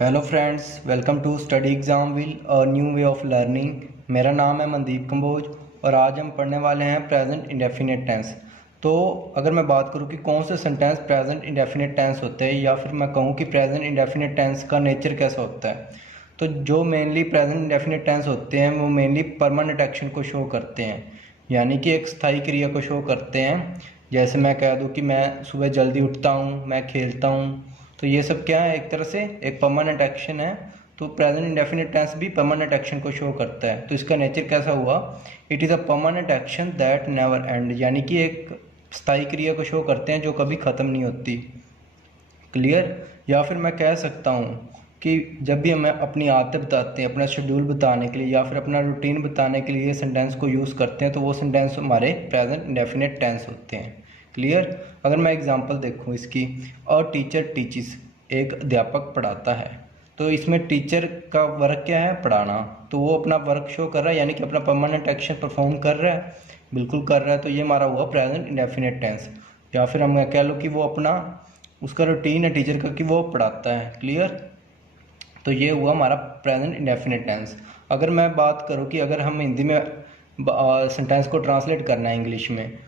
Hello friends, welcome to study exam wheel a new way of learning. मेरा नाम है मनदीप कंबोज और आज हम पढ़ने वाले हैं प्रेजेंट इंडेफिनिट टेंस। तो अगर मैं बात करूं कि कौन से सेंटेंस प्रेजेंट इंडेफिनिट टेंस होते हैं या फिर मैं कहूं कि प्रेजेंट इंडेफिनिट टेंस का नेचर कैसा होता है, तो जो मेनली प्रेजेंट इंडेफिनिट टेंस होते हैं वो मेनली परमानेंट एक्शन को शो करते हैं, यानी कि एक स्थायी क्रिया को शो करते हैं। जैसे मैं कह दूं कि मैं सुबह जल्दी उठता हूं, मैं खेलता हूं, तो ये सब क्या है, एक तरह से एक परमानेंट एक्शन है। तो प्रेजेंट इंडेफिनिट टेंस भी परमानेंट एक्शन को शो करता है। तो इसका नेचर कैसा हुआ, it is a permanent action that never and, यानी कि एक स्थायी क्रिया को शो करते हैं जो कभी ख़त्म नहीं होती। क्लियर। या फिर मैं कह सकता हूँ कि जब भी हमें अपनी आदतें बताते हैं, अपना शेड्यूल बताने के लिए या फिर अपना रूटीन बताने के लिए सेंटेंस को यूज़ करते हैं, तो वो सेंटेंस हमारे प्रेजेंट इंडेफिनिट टेंस होते हैं। क्लियर। अगर मैं एग्जांपल देखूँ इसकी, अ टीचर टीचिस, एक अध्यापक पढ़ाता है, तो इसमें टीचर का वर्क क्या है, पढ़ाना। तो वो अपना वर्क शो कर रहा है, यानी कि अपना परमानेंट एक्शन परफॉर्म कर रहा है, बिल्कुल कर रहा है। तो ये हमारा हुआ प्रेजेंट इंडेफिनिट टेंस। या फिर हम कह लो कि वो अपना उसका रूटीन है टीचर का कि वो पढ़ाता है। क्लियर। तो ये हुआ हमारा प्रेजेंट इंडेफिनिट टेंस। अगर मैं बात करूँ कि अगर हम हिंदी में सेंटेंस को ट्रांसलेट करना है इंग्लिश में,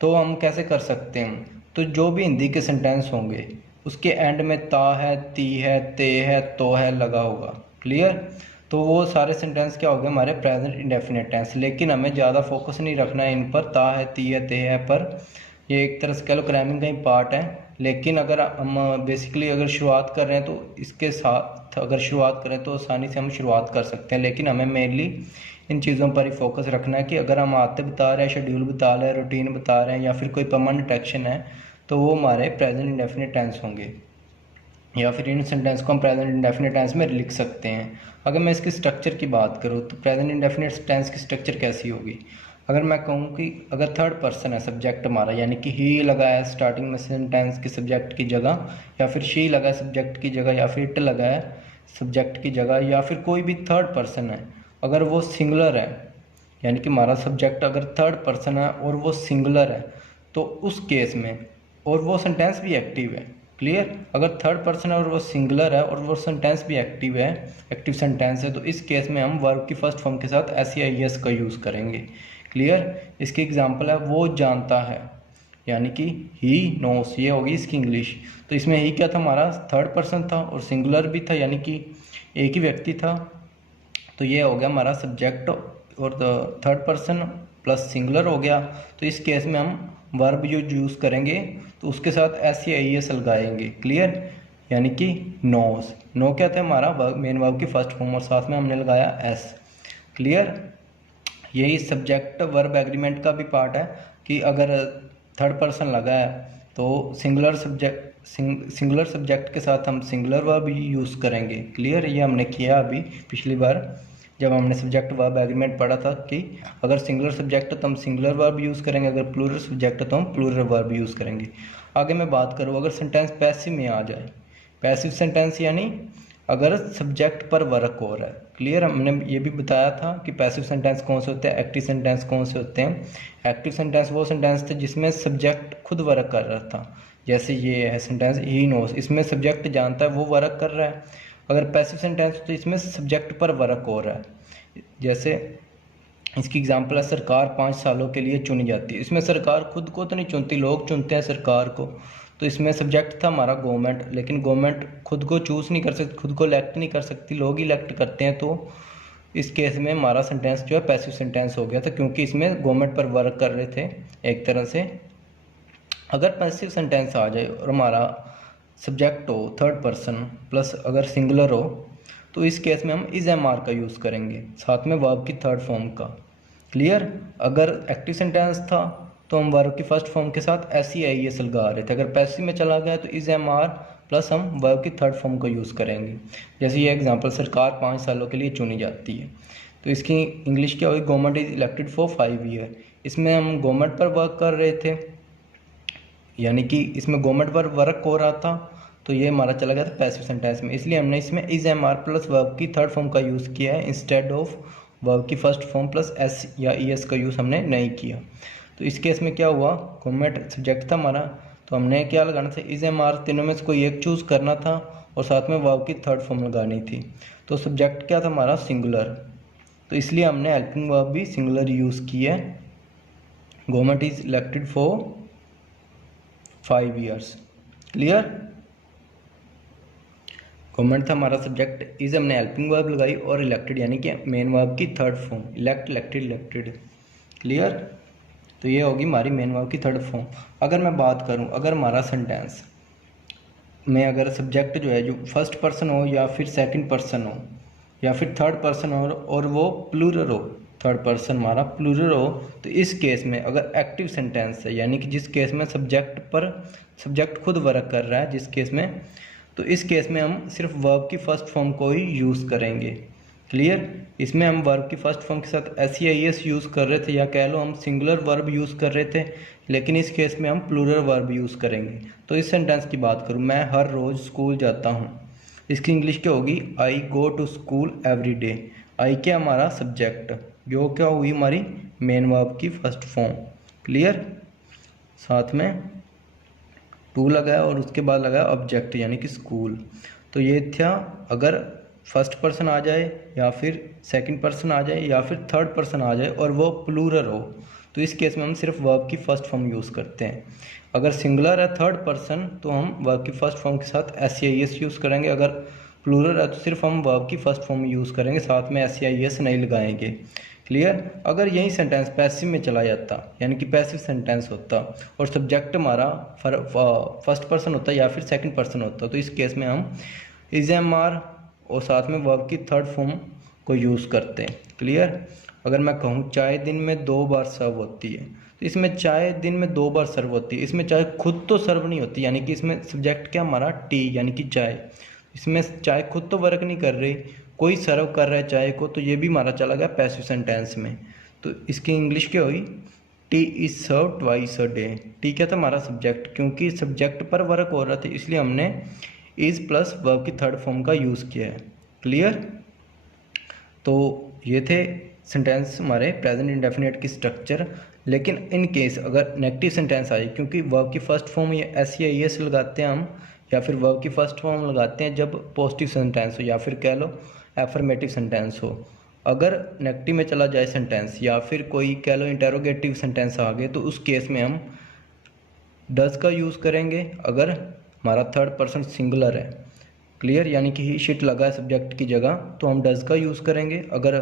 तो हम कैसे कर सकते हैं। तो जो भी हिंदी के सेंटेंस होंगे उसके एंड में ता है, ती है, ते है, तो है लगा होगा। क्लियर। तो वो सारे सेंटेंस क्या हो गए, हमारे प्रेजेंट इंडेफिनिट टेंस। लेकिन हमें ज़्यादा फोकस नहीं रखना है इन पर, ता है, ती है, ते है पर। ये एक तरह से कह लो क्राइमिंग का ही पार्ट है। लेकिन अगर हम बेसिकली अगर शुरुआत कर रहे हैं तो इसके साथ अगर शुरुआत करें तो आसानी से हम शुरुआत कर सकते हैं। लेकिन हमें मेनली इन चीज़ों पर ही फोकस रखना है कि अगर हम आदतें बता रहे हैं, शेड्यूल बता रहे हैं, रूटीन बता रहे हैं या फिर कोई परमानेंट एक्शन है, तो वो हमारे प्रेजेंट इंडेफिनिट टेंस होंगे। या फिर इन सेंटेंस को हम प्रेजेंट इंडेफिनिट टेंस में लिख सकते हैं। अगर मैं इसकी स्ट्रक्चर की बात करूँ तो प्रेजेंट इंडेफिनिट टेंस की स्ट्रक्चर कैसी होगी। अगर मैं कहूँ कि अगर थर्ड पर्सन है सब्जेक्ट हमारा, यानी कि ही लगा है स्टार्टिंग में सेंटेंस के सब्जेक्ट की जगह, या फिर शी लगा है सब्जेक्ट की जगह, या फिर इट लगा है सब्जेक्ट की जगह, या फिर कोई भी थर्ड पर्सन है, अगर वो सिंगुलर है, यानी कि हमारा सब्जेक्ट अगर थर्ड पर्सन है और वो सिंगुलर है, तो उस केस में और वो सेंटेंस भी एक्टिव है। क्लियर। अगर थर्ड पर्सन है और वो सिंगुलर है और वो सेंटेंस भी एक्टिव है, एक्टिव सेंटेंस है, तो इस केस में हम वर्ब की फर्स्ट फॉर्म के साथ एस या एस का यूज़ करेंगे। क्लियर। इसकी एग्जांपल है वो जानता है, यानी कि ही नोस, ये होगी इसकी इंग्लिश। तो इसमें ही क्या था, हमारा थर्ड पर्सन था और सिंगुलर भी था, यानी कि एक ही व्यक्ति था। तो ये हो गया हमारा सब्जेक्ट और थर्ड पर्सन प्लस सिंगुलर हो गया। तो इस केस में हम वर्ब जो यूज़ करेंगे तो उसके साथ एस या एस लगाएंगे। क्लियर। यानी कि नोस, नो क्या था हमारा मेन वर्ब की फर्स्ट फॉर्म और साथ में हमने लगाया एस। क्लियर। यही सब्जेक्ट वर्ब एग्रीमेंट का भी पार्ट है कि अगर थर्ड पर्सन लगा है तो सिंगुलर सब्जेक्ट के साथ हम सिंगुलर वर्ब यूज़ करेंगे। क्लियर। ये हमने किया अभी पिछली बार जब हमने सब्जेक्ट वर्ब एग्रीमेंट पढ़ा था कि अगर सिंगुलर सब्जेक्ट है तो हम सिंगुलर वर्ब यूज़ करेंगे, अगर प्लूरल सब्जेक्ट है तो हम प्लूरल वर्ब यूज़ करेंगे। आगे मैं बात करूँ अगर सेंटेंस पैसिव में आ जाए, पैसिव सेंटेंस यानी अगर सब्जेक्ट पर वर्क हो रहा है। क्लियर। हमने ये भी बताया था कि पैसिव सेंटेंस कौन से होते हैं, एक्टिव सेंटेंस कौन से होते हैं। एक्टिव सेंटेंस वो सेंटेंस थे जिसमें सब्जेक्ट खुद वर्क कर रहा था, जैसे ये है सेंटेंस ही नोस, इसमें सब्जेक्ट जानता है वो वर्क कर रहा है। अगर पैसिव सेंटेंस तो इसमें सब्जेक्ट पर वर्क हो रहा है, जैसे इसकी एग्जांपल है सरकार 5 सालों के लिए चुनी जाती है। इसमें सरकार खुद को तो नहीं चुनती, लोग चुनते हैं सरकार को। तो इसमें सब्जेक्ट था हमारा गवर्नमेंट, लेकिन गवर्नमेंट खुद को चूज़ नहीं कर सकती, खुद को इलेक्ट नहीं कर सकती, लोग ही इलेक्ट करते हैं। तो इस केस में हमारा सेंटेंस जो है पैसिव सेंटेंस हो गया था, क्योंकि इसमें गवर्नमेंट पर वर्क कर रहे थे एक तरह से। अगर पैसिव सेंटेंस आ जाए और हमारा सब्जेक्ट हो थर्ड पर्सन प्लस अगर सिंगुलर हो, तो इस केस में हम इज एम आर का यूज़ करेंगे साथ में वर्ब की थर्ड फॉर्म का। क्लियर। अगर एक्टिव सेंटेंस था तो हम वर्ब की फर्स्ट फॉर्म के साथ एस ई आई एस लगा रहे थे। अगर पैसिव में चला गया तो इज एम आर प्लस हम वर्ब की थर्ड फॉर्म का यूज़ करेंगे। जैसे ये एग्जांपल सरकार 5 सालों के लिए चुनी जाती है, तो इसकी इंग्लिश क्या होगी, government is elected for 5 year. इसमें हम गवर्नमेंट पर वर्क कर रहे थे, यानी कि इसमें गवर्नमेंट पर वर्क हो रहा था, तो ये हमारा चला गया था पैसिव सेंटेंस में। इसलिए हमने इसमें is am are plus verb की थर्ड फॉर्म का यूज़ किया है इंस्टेड ऑफ वर्ब की फर्स्ट फॉर्म प्लस एस या ई एस का यूज़ हमने नहीं किया। तो इस केस में क्या हुआ, गवर्नमेंट सब्जेक्ट था हमारा, तो हमने क्या लगाना था, इज एम आर, तीनों में से कोई एक चूज़ करना था और साथ में वर्ब की थर्ड फॉर्म लगानी थी। तो सब्जेक्ट क्या था हमारा? सिंगुलर, तो इसलिए हमने हेल्पिंग वर्ब भी सिंगुलर यूज़ की है। Government is elected for 5 years। Clear? Government था हमारा सब्जेक्ट, इज हमने हेल्पिंग वर्ब लगाई और इलेक्टेड यानी कि मेन वर्ब की third form, elect, elected, elected. Clear? तो ये होगी हमारी मेन वर्ब की थर्ड फॉर्म। अगर मैं बात करूं, अगर हमारा सेंटेंस में अगर सब्जेक्ट जो है जो फर्स्ट पर्सन हो या फिर सेकंड पर्सन हो या फिर थर्ड पर्सन हो और वो प्लूरल हो, थर्ड पर्सन हमारा प्लूरल हो, तो इस केस में अगर एक्टिव सेंटेंस है यानी कि जिस केस में सब्जेक्ट खुद वर्क कर रहा है, जिस केस में, तो इस केस में हम सिर्फ वर्ब की फर्स्ट फॉर्म को ही यूज़ करेंगे। क्लियर? इसमें हम वर्ब की फर्स्ट फॉर्म के साथ SEIS यूज़ कर रहे थे या कह लो हम सिंगुलर वर्ब यूज़ कर रहे थे, लेकिन इस केस में हम प्लूरल वर्ब यूज़ करेंगे। तो इस सेंटेंस की बात करूँ, मैं हर रोज़ स्कूल जाता हूँ, इसकी इंग्लिश क्या होगी? I go to school every day. I क्या हमारा सब्जेक्ट, जो क्या हुई हमारी मेन वर्ब की फर्स्ट फॉर्म। क्लियर? साथ में टू लगाया और उसके बाद लगाया ऑब्जेक्ट यानी कि स्कूल। तो ये था, अगर फर्स्ट पर्सन आ जाए या फिर सेकंड पर्सन आ जाए या फिर थर्ड पर्सन आ जाए और वो प्लूरल हो, तो इस केस में हम सिर्फ वर्ब की फर्स्ट फॉर्म यूज़ करते हैं। अगर सिंगुलर है थर्ड पर्सन तो हम वर्ब की फर्स्ट फॉर्म के साथ SEIS यूज़ करेंगे, अगर प्लूरल है तो सिर्फ हम वर्ब की फर्स्ट फॉर्म यूज़ करेंगे, साथ में SEIS नहीं लगाएंगे। क्लियर? अगर यही सेंटेंस पैसिव में चला जाता यानी कि पैसिव सेंटेंस होता और सब्जेक्ट हमारा फर्स्ट पर्सन होता या फिर सेकंड पर्सन होता, तो इस केस में हम इज एम आर और साथ में वर्ब की थर्ड फॉर्म को यूज़ करते हैं। क्लियर? अगर मैं कहूँ चाय दिन में 2 बार सर्व होती है, तो इसमें चाय दिन में 2 बार सर्व होती है, इसमें चाय खुद तो सर्व नहीं होती यानी कि इसमें सब्जेक्ट क्या हमारा टी यानी कि चाय, इसमें चाय खुद तो वर्क नहीं कर रही, कोई सर्व कर रहा है चाय को, तो ये भी हमारा चला गया पैसिव सेंटेंस में। तो इसकी इंग्लिश क्या हुई? Tea is serve twice a day. Tea क्या था हमारा सब्जेक्ट, क्योंकि सब्जेक्ट पर वर्क हो रहा था इसलिए हमने इज प्लस वर्ब की थर्ड फॉर्म का यूज़ किया है। क्लियर? तो ये थे सेंटेंस हमारे प्रेजेंट इंडेफिनिट की स्ट्रक्चर। लेकिन इन केस अगर नेगेटिव सेंटेंस आए, क्योंकि वर्ब की फर्स्ट फॉर्म या SEIS लगाते हैं हम, या फिर वर्ब की फर्स्ट फॉर्म लगाते हैं जब पॉजिटिव सेंटेंस हो या फिर कह लो एफर्मेटिव सेंटेंस हो। अगर नेगेटिव में चला जाए सेंटेंस या फिर कोई कह लो इंटेरोगेटिव सेंटेंस आ गए, तो उस केस में हम डज का यूज़ करेंगे अगर हमारा थर्ड पर्सन सिंगुलर है। क्लियर? यानी कि ही शिट लगा है सब्जेक्ट की जगह तो हम डज का यूज़ करेंगे। अगर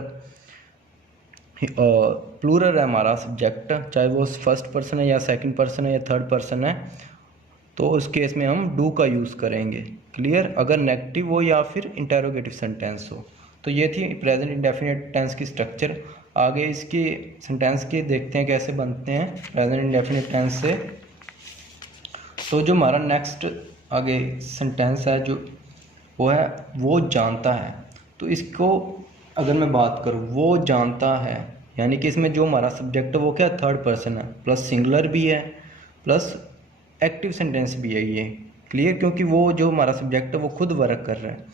प्लूरल है हमारा सब्जेक्ट, चाहे वो फर्स्ट पर्सन है या सेकंड पर्सन है या थर्ड पर्सन है, तो उस केस में हम डू का यूज़ करेंगे। क्लियर? अगर नेगेटिव हो या फिर इंटेरोगेटिव सेंटेंस हो। तो ये थी प्रेजेंट इंडेफिनिट टेंस की स्ट्रक्चर। आगे इसकी सेंटेंस के देखते हैं कैसे बनते हैं प्रेजेंट इंडेफिनिट टेंस से। तो जो हमारा नेक्स्ट आगे सेंटेंस है जो वो है वो जानता है, तो इसको अगर मैं बात करूँ वो जानता है, यानी कि इसमें जो हमारा सब्जेक्ट है वो क्या थर्ड पर्सन है, प्लस सिंगुलर भी है, प्लस एक्टिव सेंटेंस भी है ये। क्लियर? क्योंकि वो जो हमारा सब्जेक्ट है वो खुद वर्क कर रहा है,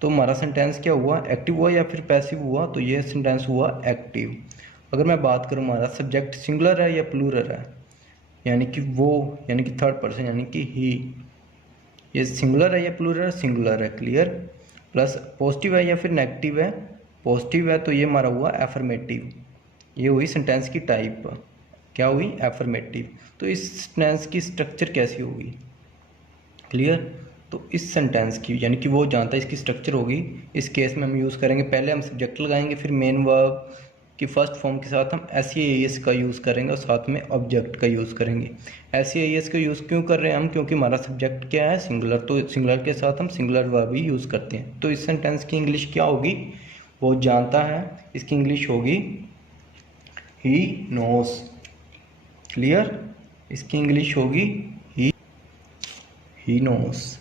तो हमारा सेंटेंस क्या हुआ? एक्टिव हुआ या फिर पैसिव हुआ? तो ये सेंटेंस हुआ एक्टिव। अगर मैं बात करूँ हमारा सब्जेक्ट सिंगुलर है या प्लूरल है, यानी कि वो यानी कि थर्ड पर्सन यानी कि ही, ये सिंगुलर है या प्लूरल? सिंगुलर है। क्लियर? प्लस पॉजिटिव है या फिर नेगेटिव है? पॉजिटिव है, तो ये हमारा हुआ एफर्मेटिव। ये हुई सेंटेंस की टाइप, क्या हुई? एफर्मेटिव। तो इस सेंटेंस की स्ट्रक्चर कैसी होगी? क्लियर? तो इस सेंटेंस की यानी कि वो जानता है इसकी स्ट्रक्चर होगी, इस केस में हम यूज़ करेंगे, पहले हम सब्जेक्ट लगाएंगे, फिर मेन वर्ब की फर्स्ट फॉर्म के साथ हम SEIS का यूज़ करेंगे और साथ में ऑब्जेक्ट का यूज़ करेंगे। SEIS का यूज़ क्यों कर रहे हैं हम? क्योंकि हमारा सब्जेक्ट क्या है? सिंगुलर, तो सिंगुलर के साथ हम सिंगुलर वर्ब ही यूज़ करते हैं। तो इस सेंटेंस की इंग्लिश क्या होगी? वो जानता है, इसकी इंग्लिश होगी ही नोस। क्लियर? इसकी इंग्लिश होगी ही नोस।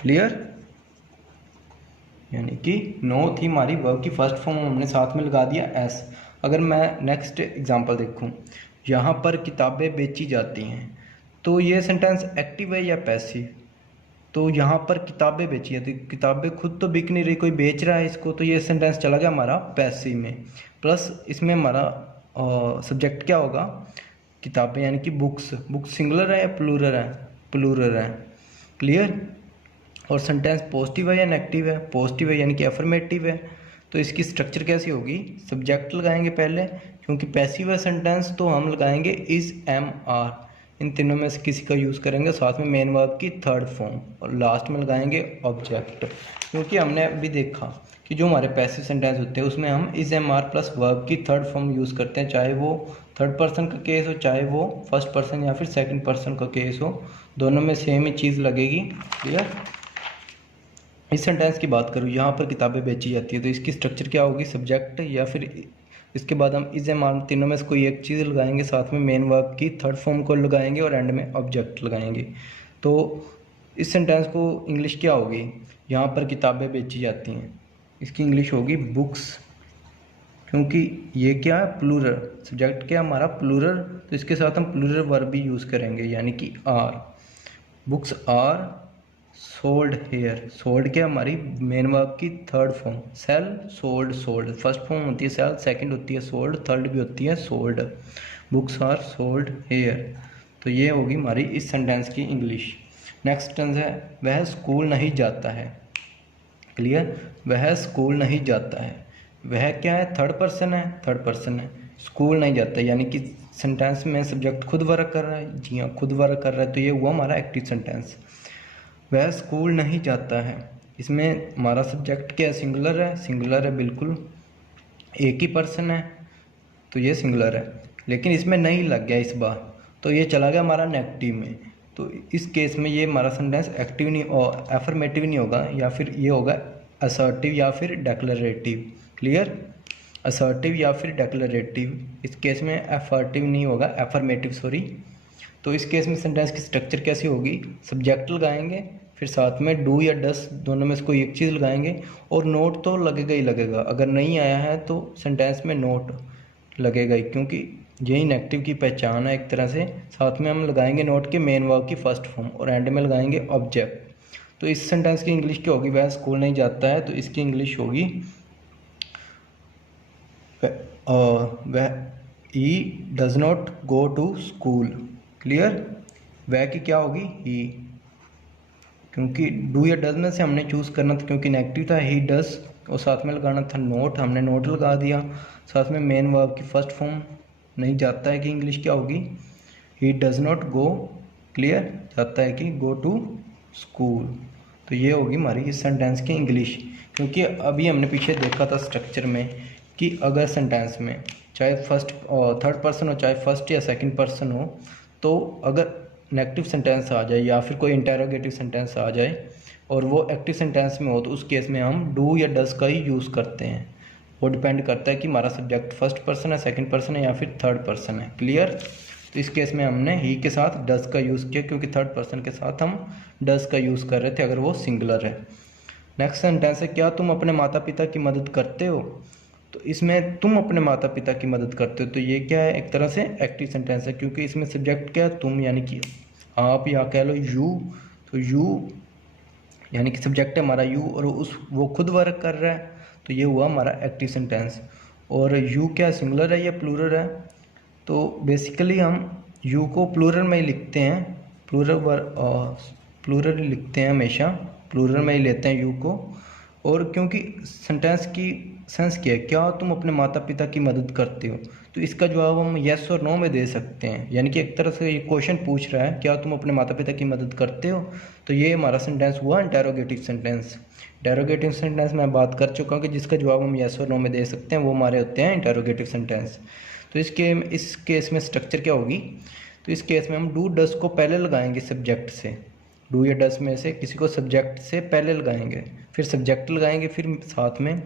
क्लियर? यानी कि नो थी हमारी वर्ब की फर्स्ट फॉर्म, हमने साथ में लगा दिया एस। अगर मैं नेक्स्ट एग्जांपल देखूं, यहाँ पर किताबें बेची जाती हैं, तो ये सेंटेंस एक्टिव है या पैसिव? तो यहाँ पर किताबें बेची जाती, किताबें खुद तो बिक नहीं रही, कोई बेच रहा है इसको, तो ये सेंटेंस चला गया हमारा पैसिव में। प्लस इसमें हमारा सब्जेक्ट क्या होगा? किताबें यानी कि बुक्स। बुक्स सिंगुलर है या प्लूरल है? प्लूरल है। क्लियर? और सेंटेंस पॉजिटिव है या नेगेटिव है, पॉजिटिव है यानी कि अफर्मेटिव है, तो इसकी स्ट्रक्चर कैसी होगी, सब्जेक्ट लगाएंगे पहले, क्योंकि पैसिव है सेंटेंस तो हम लगाएंगे इज एम आर, इन तीनों में से किसी का यूज़ करेंगे, साथ में मेन वर्ब की थर्ड फॉर्म, और लास्ट में लगाएंगे ऑब्जेक्ट। क्योंकि हमने अभी देखा कि जो हमारे पैसिव सेंटेंस होते हैं उसमें हम is am are plus verb की थर्ड फॉर्म यूज़ करते हैं, चाहे वो थर्ड पर्सन का केस हो, चाहे वो फर्स्ट पर्सन या फिर सेकंड पर्सन का केस हो, दोनों में सेम ही चीज़ लगेगी। क्लियर। इस सेंटेंस की बात करूँ, यहाँ पर किताबें बेची जाती है, तो इसकी स्ट्रक्चर क्या होगी, सब्जेक्ट या फिर इसके बाद हम इज एम आर, तीनों में से कोई एक चीज़ लगाएंगे, साथ में मेन वर्ब की थर्ड फॉर्म को लगाएंगे और एंड में ऑब्जेक्ट लगाएंगे। तो इस सेंटेंस को इंग्लिश क्या होगी, यहाँ पर किताबें बेची जाती हैं, इसकी इंग्लिश होगी बुक्स, क्योंकि ये क्या है, प्लूरल, सब्जेक्ट क्या हमारा प्लूरल, तो इसके साथ हम प्लूरल वर्ब भी यूज़ करेंगे, यानी कि are. Books are sold here, sold क्या हमारी मेन वर्ब की third form, sell sold, sold first form होती है सेल, सेकंड होती है सोल्ड, थर्ड भी होती है sold. Books are sold here, तो ये होगी हमारी इस सेंटेंस की इंग्लिश। नेक्स्ट टेंस है वह स्कूल नहीं जाता है। क्लियर, वह स्कूल नहीं जाता है, वह क्या है, थर्ड पर्सन है, थर्ड पर्सन है, स्कूल नहीं जाता है, यानी कि सेंटेंस में सब्जेक्ट खुद वर्क कर रहा है, जी हाँ खुद वर्क कर रहा है, तो ये हुआ हमारा एक्टिव सेंटेंस। वह स्कूल नहीं जाता है, इसमें हमारा सब्जेक्ट क्या है, सिंगुलर है, सिंगुलर है बिल्कुल, एक ही पर्सन है, तो ये सिंगुलर है, लेकिन इसमें नहीं लग गया इस बार, तो ये चला गया हमारा नेगेटिव में, तो इस केस में ये हमारा सेंटेंस एक्टिव नहीं और एफर्मेटिव नहीं होगा, या फिर ये होगा असर्टिव या फिर डेक्लरेटिव। क्लियर, असर्टिव या फिर डेक्लरेटिव, इस केस में एफर्टिव नहीं होगा, एफर्मेटिव सॉरी। तो इस केस में सेंटेंस की स्ट्रक्चर कैसी होगी, सब्जेक्ट लगाएंगे, फिर साथ में डू या डस दोनों में से कोई एक चीज़ लगाएंगे, और नोट तो लगेगा ही लगेगा, अगर नहीं आया है तो सेंटेंस में नोट लगेगा ही, क्योंकि यही नेगेटिव की पहचान है एक तरह से। साथ में हम लगाएंगे नोट के मेन वर्ब की फर्स्ट फॉर्म, और एंड में लगाएंगे ऑब्जेक्ट। तो इस सेंटेंस की इंग्लिश क्या होगी, वह स्कूल नहीं जाता है, तो इसकी इंग्लिश होगी वह he does not go to school. Clear, वह की क्या होगी, ही, क्योंकि डू या डज में से हमने चूज़ करना था, क्योंकि नेगेटिव था ही डज, और साथ में लगाना था नोट, हमने नोट लगा दिया, साथ में मेन वर्ब की फर्स्ट फॉर्म नहीं जाता है कि इंग्लिश क्या होगी, ही डज नॉट गो, क्लियर, जाता है कि गो टू स्कूल। तो ये होगी हमारी इस सेंटेंस की इंग्लिश, क्योंकि अभी हमने पीछे देखा था स्ट्रक्चर में कि अगर सेंटेंस में चाहे फर्स्ट और थर्ड पर्सन हो, चाहे फर्स्ट या सेकंड पर्सन हो, तो अगर नेगेटिव सेंटेंस आ जाए या फिर कोई इंटेरोगेटिव सेंटेंस आ जाए और वो एक्टिव सेंटेंस में हो, तो उस केस में हम डू या डस का ही यूज़ करते हैं। वो डिपेंड करता है कि हमारा सब्जेक्ट फर्स्ट पर्सन है, सेकंड पर्सन है या फिर थर्ड पर्सन है। क्लियर, तो इस केस में हमने ही के साथ डस का यूज़ किया, क्योंकि थर्ड पर्सन के साथ हम डस का यूज़ कर रहे थे अगर वो सिंगुलर है। नेक्स्ट सेंटेंस है क्या तुम अपने माता पिता की मदद करते हो, तो इसमें तुम अपने माता पिता की मदद करते हो, तो ये क्या है, एक तरह से एक्टिव सेंटेंस है, क्योंकि इसमें सब्जेक्ट क्या है, तुम, यानी कि आप, या कह लो यू, तो यू यानी कि सब्जेक्ट है हमारा यू, और वो खुद वर्क कर रहा है, तो ये हुआ हमारा एक्टिव सेंटेंस। और यू क्या सिंगुलर है या प्लूरल है, तो बेसिकली हम यू को प्लूरल में ही लिखते हैं, प्लूरल लिखते हैं हमेशा, प्लूरल में ही लेते हैं यू को। और क्योंकि सेंटेंस की सेंस क्या है, क्या तुम अपने माता पिता की मदद करते हो, तो इसका जवाब हम येस और नो में दे सकते हैं, यानी कि एक तरह से ये क्वेश्चन पूछ रहा है क्या तुम अपने माता पिता की मदद करते हो, तो ये हमारा सेंटेंस हुआ इंटेरोगेटिव सेंटेंस। इंटेरोगेटिव सेंटेंस मैं बात कर चुका हूँ कि जिसका जवाब हम येस और नो में दे सकते हैं, वो हमारे होते हैं इंटेरोगेटिव सेंटेंस। तो इस केस में स्ट्रक्चर क्या होगी, तो इस केस में हम डू डस को पहले लगाएंगे सब्जेक्ट से, डू या डस में से किसी को सब्जेक्ट से पहले लगाएंगे, फिर सब्जेक्ट लगाएंगे, फिर साथ में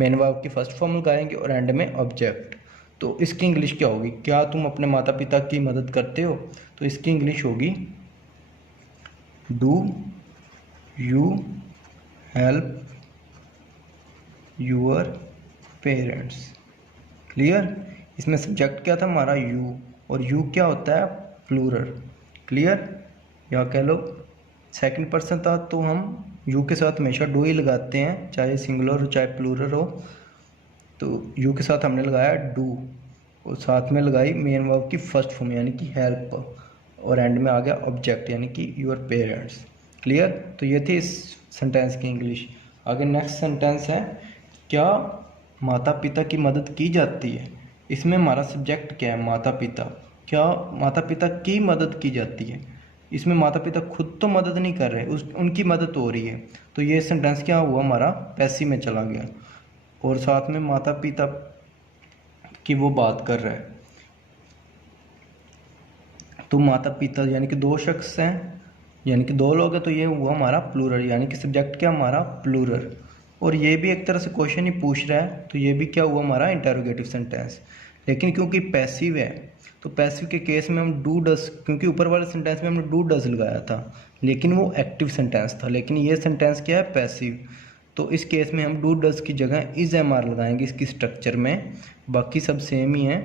मेन वर्ब की फर्स्ट फॉर्म लगाएंगे और एंड में ऑब्जेक्ट। तो इसकी इंग्लिश क्या होगी, क्या तुम अपने माता पिता की मदद करते हो, तो इसकी इंग्लिश होगी do you help your parents. Clear, इसमें सब्जेक्ट क्या था हमारा यू, और यू क्या होता है प्लूरल। क्लियर, या कह लो सेकंड पर्सन था, तो हम यू के साथ हमेशा डू ही लगाते हैं, चाहे सिंगुलर हो चाहे प्लूरल हो, तो यू के साथ हमने लगाया डू, और साथ में लगाई मेन वर्ब की फर्स्ट फॉर्म यानी कि हेल्प, और एंड में आ गया ऑब्जेक्ट यानी कि यूर पेरेंट्स। क्लियर। तो ये थी इस सेंटेंस की इंग्लिश। आगे नेक्स्ट सेंटेंस है, क्या माता पिता की मदद की जाती है। इसमें हमारा सब्जेक्ट क्या है, माता पिता। क्या माता पिता की मदद की जाती है। इसमें माता पिता खुद तो मदद नहीं कर रहे, उनकी मदद हो रही है। तो ये सेंटेंस क्या हुआ, हमारा पैसिव में चला गया। और साथ में माता पिता की वो बात कर रहा है। तो माता पिता यानी कि दो शख्स हैं, यानी कि दो लोग हैं, तो ये हुआ हमारा प्लूरल, यानी कि सब्जेक्ट क्या हमारा प्लूरल। और ये भी एक तरह से क्वेश्चन ही पूछ रहा है, तो ये भी क्या हुआ हमारा इंटरोगेटिव सेंटेंस। लेकिन क्योंकि पैसिव है, तो पैसिव के केस में हम डू डस, क्योंकि ऊपर वाले सेंटेंस में हमने डू डस लगाया था, लेकिन वो एक्टिव सेंटेंस था। लेकिन ये सेंटेंस क्या है, पैसिव। तो इस केस में हम डू डस की जगह इज एम आर लगाएंगे इसकी स्ट्रक्चर में। बाकी सब सेम ही है,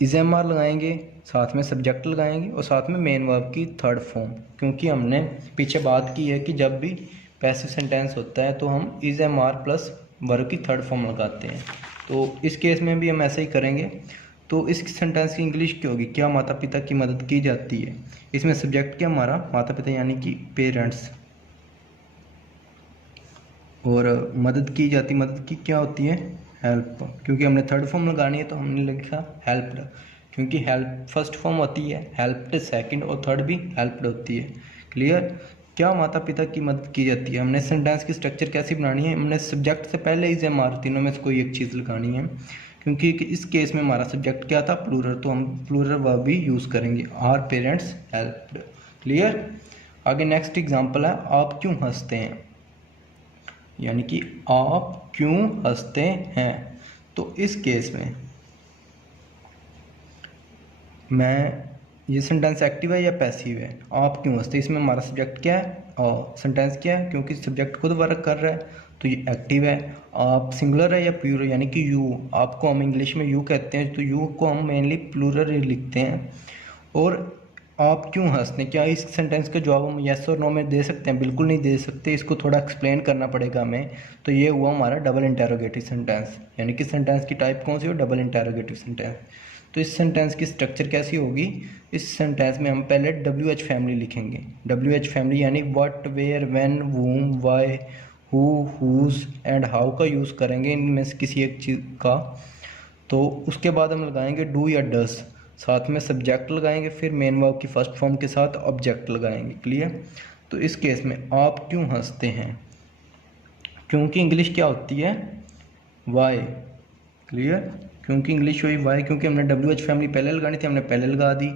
इज एम आर लगाएंगे, साथ में सब्जेक्ट लगाएंगे और साथ में मेन वर्ब की थर्ड फॉर्म। क्योंकि हमने पीछे बात की है कि जब भी पैसिव सेंटेंस होता है तो हम is am are plus verb की थर्ड फॉर्म लगाते हैं। तो इस केस में भी हम ऐसे ही करेंगे। तो इस सेंटेंस की इंग्लिश क्या होगी, क्या माता पिता की मदद की जाती है। इसमें सब्जेक्ट क्या हमारा माता पिता यानी कि पेरेंट्स, और मदद की जाती, मदद की क्या होती है, हेल्प। क्योंकि हमने थर्ड फॉर्म लगानी है तो हमने लिखा हेल्प्ड, क्योंकि हेल्प फर्स्ट फॉर्म होती है, हेल्प्ड सेकंड और थर्ड भी हेल्प्ड होती है। क्लियर। क्या माता पिता की मदद की जाती है। हमने सेंटेंस की स्ट्रक्चर कैसी बनानी है, हमने सब्जेक्ट से पहले इज एम आर तीनों में से कोई एक चीज़ लगानी है। क्योंकि इस केस में हमारा सब्जेक्ट क्या था, प्लूरल, तो हम प्लूरल वर्ब भी यूज़ करेंगे, आर पेरेंट्स हेल्प्ड। क्लियर। आगे नेक्स्ट एग्जाम्पल है, आप क्यों हंसते हैं, यानी कि आप क्यों हंसते हैं। तो इस केस में मैं, ये सेंटेंस एक्टिव है या पैसिव है, आप क्यों हंसते, इसमें हमारा सब्जेक्ट क्या है और सेंटेंस क्या है, क्योंकि सब्जेक्ट खुद वर्क कर रहा है तो ये एक्टिव है। आप सिंगुलर है या प्लूरल, यानी कि यू, आपको हम इंग्लिश में यू कहते हैं, तो यू को हम मेनली प्लूरल ही लिखते हैं। और आप क्यों हंसते हैं, क्या इस सेंटेंस का जवाब हम येस और नो में दे सकते हैं, बिल्कुल नहीं दे सकते, इसको थोड़ा एक्सप्लेन करना पड़ेगा हमें। तो ये हुआ हमारा डबल इंटेरोगेटिव सेंटेंस, यानी कि सेंटेंस की टाइप कौन सी हो, डबल इंटेरोगेटिव सेंटेंस। तो इस सेंटेंस की स्ट्रक्चर कैसी होगी, इस सेंटेंस में हम पहले WH फैमिली लिखेंगे। WH फैमिली यानी what, where, when, whom, why, who, whose and how का यूज़ करेंगे इनमें से किसी एक चीज़ का। तो उसके बाद हम लगाएंगे डू या डस, साथ में सब्जेक्ट लगाएंगे, फिर मेन वर्ब की फर्स्ट फॉर्म के साथ ऑब्जेक्ट लगाएंगे। क्लियर। तो इस केस में आप क्यों हंसते हैं, क्योंकि इंग्लिश क्या होती है, वाई। क्लियर। क्योंकि इंग्लिश हुई वाई, क्योंकि हमने WH फैमिली पहले लगानी थी, हमने पहले लगा दी।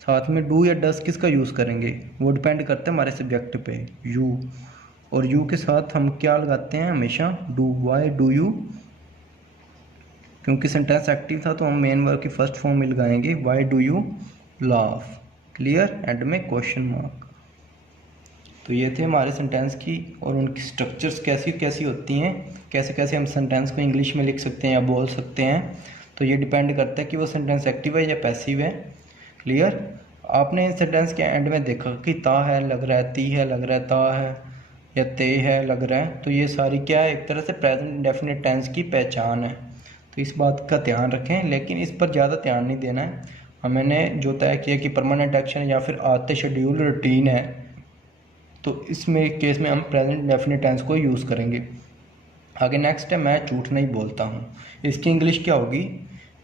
साथ में डू या डस किसका यूज़ करेंगे, वो डिपेंड करता है हमारे सब्जेक्ट पे, यू। और यू के साथ हम क्या लगाते हैं हमेशा, डू। वाई डू यू, क्योंकि सेंटेंस एक्टिव था तो हम मेन वर्ब की फर्स्ट फॉर्म में लगाएंगे, Y do you laugh. Clear. And में क्वेश्चन मार्क। तो ये थे हमारे सेंटेंस की, और उनकी स्ट्रक्चर्स कैसी कैसी होती हैं, कैसे कैसे हम सेंटेंस को इंग्लिश में लिख सकते हैं या बोल सकते हैं। तो ये डिपेंड करता है कि वो सेंटेंस एक्टिव है या पैसिव है। क्लियर। आपने इस सेंटेंस के एंड में देखा कि ता है लग रहा है, ती है लग रहा है, ता है या ते है लग रहा है, तो ये सारी क्या है, एक तरह से प्रेजेंट इंडेफिनिट टेंस की पहचान है। तो इस बात का ध्यान रखें, लेकिन इस पर ज़्यादा ध्यान नहीं देना है। हमने जो तय किया कि परमानेंट एक्शन या फिर आते शेड्यूल रूटीन है, तो इसमें केस में हम प्रेजेंट डेफिनेट टेंस को यूज़ करेंगे। आगे नेक्स्ट है, मैं झूठ नहीं बोलता हूँ। इसकी इंग्लिश क्या होगी,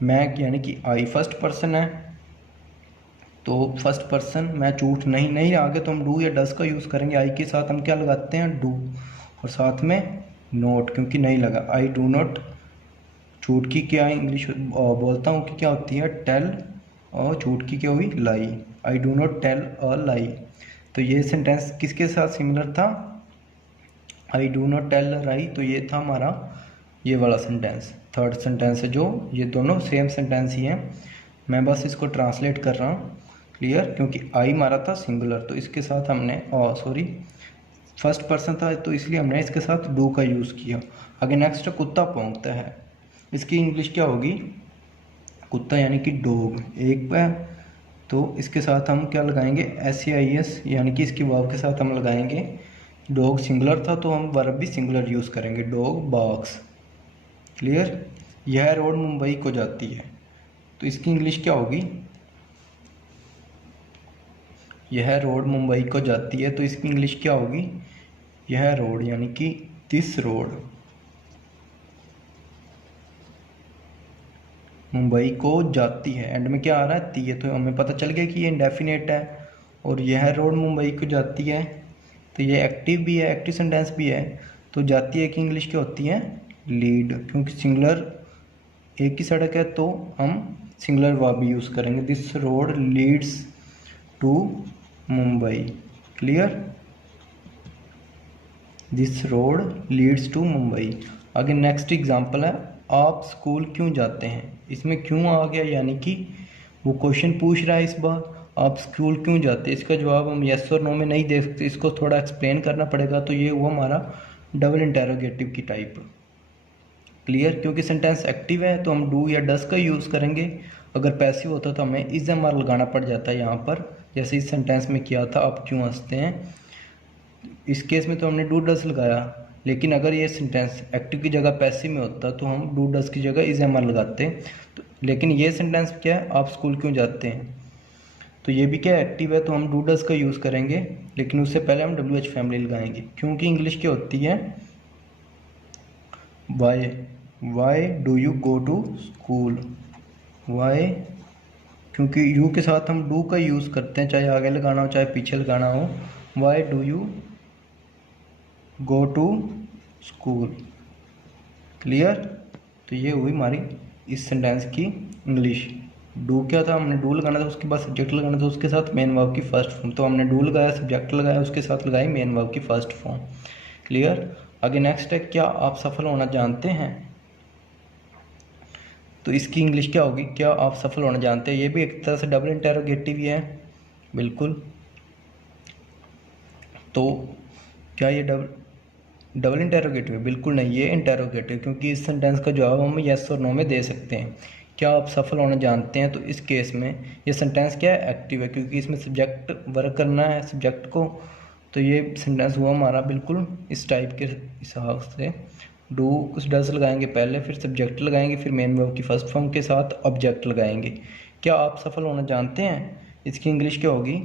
मैं यानी कि आई फर्स्ट पर्सन है, तो फर्स्ट पर्सन, मैं झूठ नहीं, नहीं आगे तो हम डू या डस का यूज़ करेंगे। आई के साथ हम क्या लगाते हैं, डू, और साथ में नोट, क्योंकि नहीं लगा, आई डू नॉट। झूठ की क्या इंग्लिश बोलता हूँ कि क्या होती है, टेल, और झूठ की क्या हुई, lie. I do not tell a lie. तो ये सेंटेंस किसके साथ सिमिलर था, I do not tell a lie, तो ये था हमारा ये वाला सेंटेंस, थर्ड सेंटेंस है, जो ये दोनों सेम सेंटेंस ही हैं। मैं बस इसको ट्रांसलेट कर रहा हूँ। क्लियर। क्योंकि आई मारा था सिंगुलर, तो इसके साथ हमने, सॉरी फर्स्ट पर्सन था तो इसलिए हमने इसके साथ डू का यूज़ किया। आगे नेक्स्ट कुत्ता भौंकता है। इसकी इंग्लिश क्या होगी, कुत्ता यानी कि डॉग, एक है, तो इसके साथ हम क्या लगाएंगे, SAIS, यानी कि इसकी वर्ब के साथ हम लगाएंगे, डॉग सिंगुलर था तो हम वर्ब भी सिंगुलर यूज़ करेंगे, डॉग बॉक्स। क्लियर। यह रोड मुंबई को जाती है, तो इसकी इंग्लिश क्या होगी, यह रोड मुंबई को जाती है, तो इसकी इंग्लिश क्या होगी? यह रोड यानी कि दिस रोड मुंबई को जाती है। एंड में क्या आ रहा है? ये तो हमें पता चल गया कि ये इंडेफिनेट है। और यह रोड मुंबई को जाती है, तो ये एक्टिव भी है, एक्टिव सेंटेंस भी है। तो जाती है की इंग्लिश क्या होती है? लीड, क्योंकि सिंगुलर एक ही सड़क है तो हम सिंगुलर वर्ब यूज़ करेंगे। This road leads to Mumbai. Clear? This road leads to Mumbai. आगे नेक्स्ट एग्जांपल है, आप स्कूल क्यों जाते हैं? इसमें क्यों आ गया, यानी कि वो क्वेश्चन पूछ रहा है इस बार, आप स्कूल क्यों जाते हैं। इसका जवाब हम यस और नो में नहीं दे सकते, इसको थोड़ा एक्सप्लेन करना पड़ेगा। तो ये हुआ हमारा डबल इंटेरोगेटिव की टाइप। क्लियर? क्योंकि सेंटेंस एक्टिव है तो हम डू या डस का यूज़ करेंगे। अगर पैसिव होता तो हमें इज एम आर लगाना पड़ जाता है यहाँ पर, जैसे इस सेंटेंस में किया था, आप क्यों हंसते हैं। इस केस में तो हमने डू डस लगाया, लेकिन अगर ये सेंटेंस एक्टिव की जगह पैसिव में होता तो हम डू डस की जगह इज एम आर लगाते। तो लेकिन ये सेंटेंस क्या है, आप स्कूल क्यों जाते हैं, तो ये भी क्या एक्टिव है तो हम डू डस का यूज़ करेंगे, लेकिन उससे पहले हम डब्ल्यू एच फैमिली लगाएंगे। क्योंकि इंग्लिश क्या होती है? Why do you go to school. Why, क्योंकि यू के साथ हम डू का यूज़ करते हैं, चाहे आगे लगाना हो चाहे पीछे लगाना हो। Why do you go to school. Clear? तो ये हुई हमारी इस सेंटेंस की इंग्लिश। डू क्या था, हमने डू लगाना था, उसके बाद सब्जेक्ट लगाना था, उसके साथ मेन वर्ब की फर्स्ट फॉर्म। तो हमने डू लगाया, सब्जेक्ट लगाया, उसके साथ लगाई मेन वर्ब की फर्स्ट फॉर्म। क्लियर? आगे नेक्स्ट है, क्या आप सफल होना जानते हैं? तो इसकी इंग्लिश क्या होगी? क्या आप सफल होना जानते हैं। ये भी एक तरह से डबल इंटेरोगेटिव ही है, बिल्कुल। तो क्या ये डबल इंटेरोगेटिव है? बिल्कुल नहीं, ये इंटेरोगेटिव, क्योंकि इस सेंटेंस का जवाब हम येस और नो में दे सकते हैं। क्या आप सफल होना जानते हैं, तो इस केस में ये सेंटेंस क्या है? एक्टिव है, क्योंकि इसमें सब्जेक्ट वर्क करना है सब्जेक्ट को। तो ये सेंटेंस हुआ हमारा बिल्कुल इस टाइप के हिसाब से। डू कुछ डस लगाएंगे पहले, फिर सब्जेक्ट लगाएंगे, फिर मेन वर्ब की फर्स्ट फॉर्म के साथ ऑब्जेक्ट लगाएंगे। क्या आप सफल होना जानते हैं, इसकी इंग्लिश क्या होगी?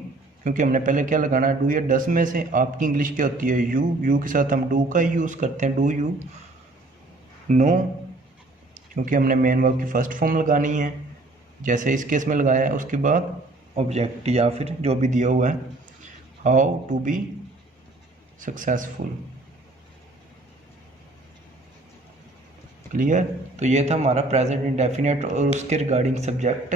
क्योंकि हमने पहले क्या लगाना है, डू या डस में से आपकी इंग्लिश क्या होती है? यू के साथ हम डू का यूज़ करते हैं। डू यू नो, क्योंकि हमने मेन वर्ब की फर्स्ट फॉर्म लगानी है, जैसे इस केस में लगाया है। उसके बाद ऑब्जेक्ट या फिर जो भी दिया हुआ है, how to be successful. Clear? तो ये था हमारा प्रेजेंट इंडेफिनिट और उसके रिगार्डिंग सब्जेक्ट।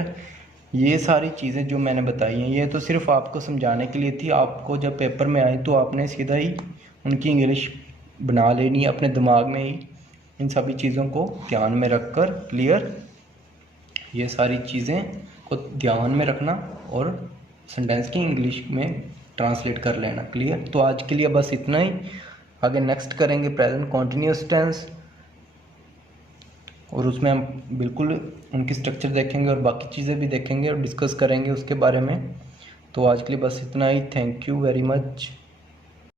ये सारी चीज़ें जो मैंने बताई हैं ये तो सिर्फ आपको समझाने के लिए थी। आपको जब पेपर में आई तो आपने सीधा ही उनकी इंग्लिश बना लेनी है अपने दिमाग में ही, इन सभी चीज़ों को ध्यान में रखकर। क्लियर? ये सारी चीज़ें को ध्यान में रखना और सेंटेंस की इंग्लिश में ट्रांसलेट कर लेना। क्लियर? तो आज के लिए बस इतना ही। आगे नेक्स्ट करेंगे प्रेजेंट कॉन्टिन्यूस टेंस, और उसमें हम बिल्कुल उनकी स्ट्रक्चर देखेंगे और बाकी चीज़ें भी देखेंगे और डिस्कस करेंगे उसके बारे में। तो आज के लिए बस इतना ही। Thank you very much.